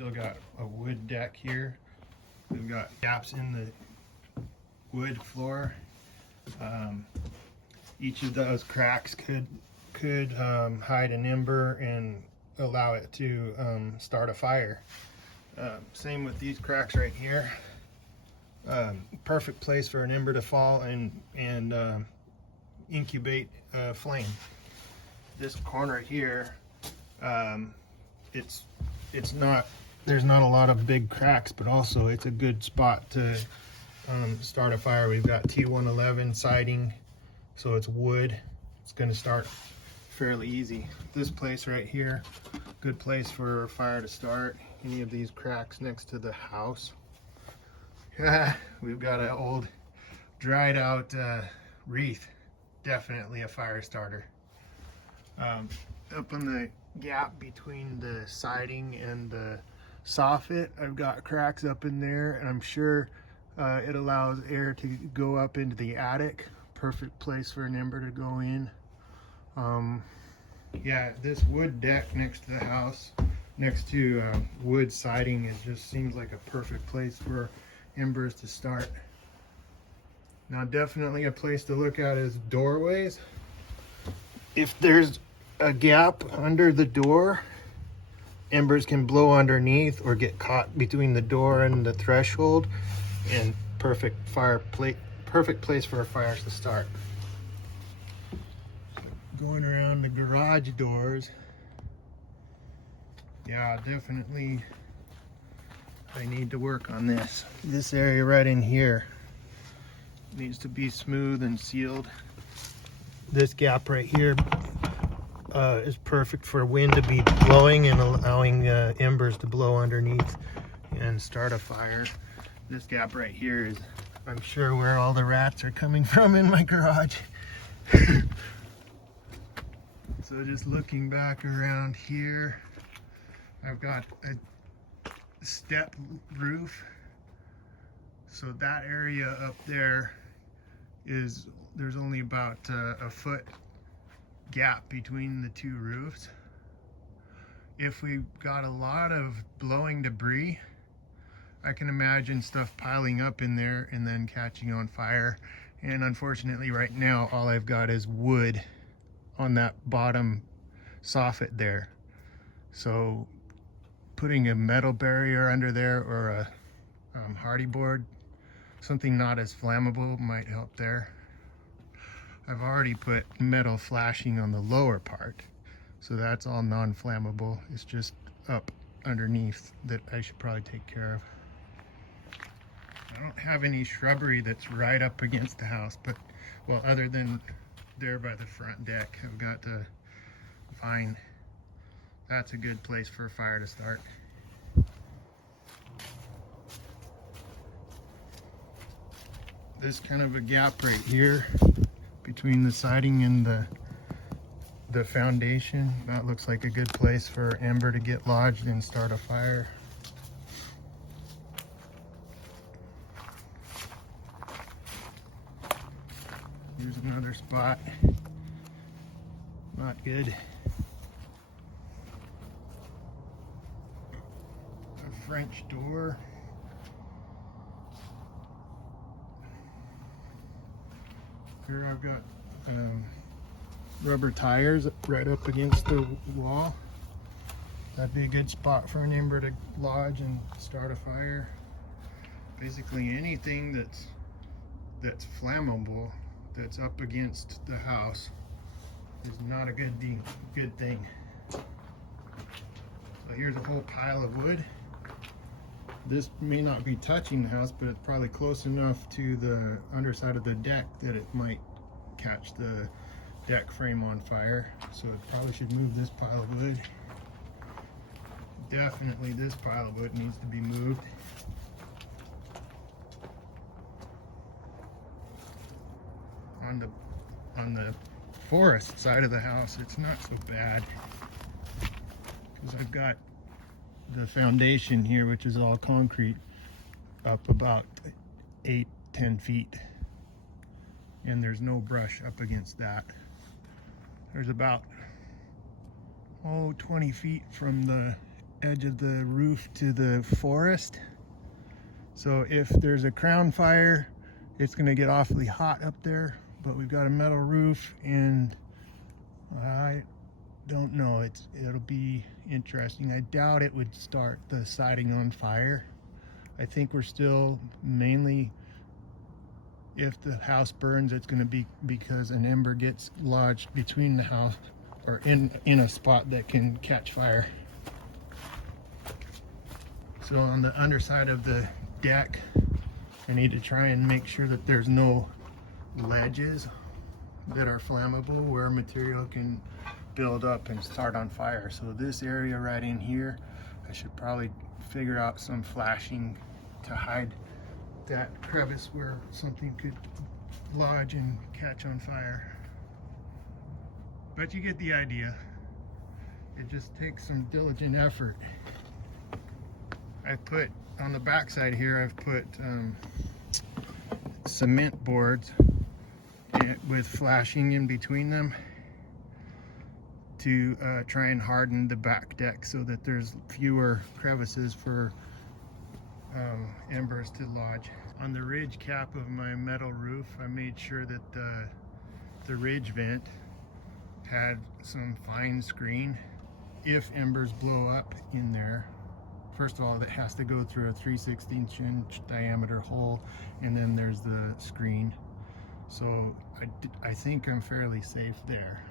still got a wood deck here. We've got gaps in the wood floor. Each of those cracks could hide an ember and allow it to start a fire. Same with these cracks right here. Perfect place for an ember to fall and incubate a flame. This corner here, it's not, there's not a lot of big cracks, but also it's a good spot to start a fire. We've got T111 siding, so it's wood. It's going to start fairly easy. This place right here, good place for a fire to start. Any of these cracks next to the house. We've got an old dried out wreath, definitely a fire starter. Up on the gap between the siding and the soffit, I've got cracks up in there, and I'm sure it allows air to go up into the attic. Perfect place for an ember to go in. Yeah, this wood deck next to the house, next to wood siding, it just seems like a perfect place for embers to start. Now, definitely a place to look at is doorways. If there's a gap under the door, embers can blow underneath or get caught between the door and the threshold, and perfect place for a fire to start. Going around the garage doors, yeah, definitely I need to work on this. This area right in here needs to be smooth and sealed. This gap right here is perfect for wind to be blowing and allowing embers to blow underneath and start a fire. This gap right here is, I'm sure, where all the rats are coming from in my garage. So just looking back around here, I've got a step roof. So that area up there is, there's only about a foot gap between the two roofs. If we've got a lot of blowing debris, I can imagine stuff piling up in there and then catching on fire. And unfortunately right now, all I've got is wood on that bottom soffit there. So putting a metal barrier under there, or a hardy board, something not as flammable, might help there. I've already put metal flashing on the lower part, so that's all non-flammable. It's just up underneath that I should probably take care of. I don't have any shrubbery that's right up against the house, but, well, other than there by the front deck, I've got the vine. That's a good place for a fire to start. This kind of a gap right here between the siding and the foundation, that looks like a good place for ember to get lodged and start a fire. Here's another spot. Not good. A French door. Here I've got rubber tires right up against the wall. That'd be a good spot for an ember to lodge and start a fire. Basically anything that's flammable that's up against the house is not a good thing. So here's a whole pile of wood. This may not be touching the house, but it's probably close enough to the underside of the deck that it might catch the deck frame on fire. So it probably should move this pile of wood. Definitely this pile of wood needs to be moved. On the forest side of the house, it's not so bad, because I've got the foundation here, which is all concrete, up about 8-10 feet, and there's no brush up against that. There's about 20 feet from the edge of the roof to the forest. So if there's a crown fire, it's going to get awfully hot up there, but we've got a metal roof, and I don't know, it'll be interesting. I doubt it would start the siding on fire. I think we're still mainly, if the house burns, it's going to be because an ember gets lodged between the house or in a spot that can catch fire. So on the underside of the deck, I need to try and make sure that there's no ledges that are flammable where material can build up and start on fire. So this area right in here, I should probably figure out some flashing to hide that crevice where something could lodge and catch on fire. But you get the idea. It just takes some diligent effort. I put on the back side here, I've put cement boards with flashing in between them to try and harden the back deck so that there's fewer crevices for embers to lodge. On the ridge cap of my metal roof, I made sure that the ridge vent had some fine screen. If embers blow up in there, first of all, it has to go through a 3/16 inch diameter hole, and then there's the screen. So I think I'm fairly safe there.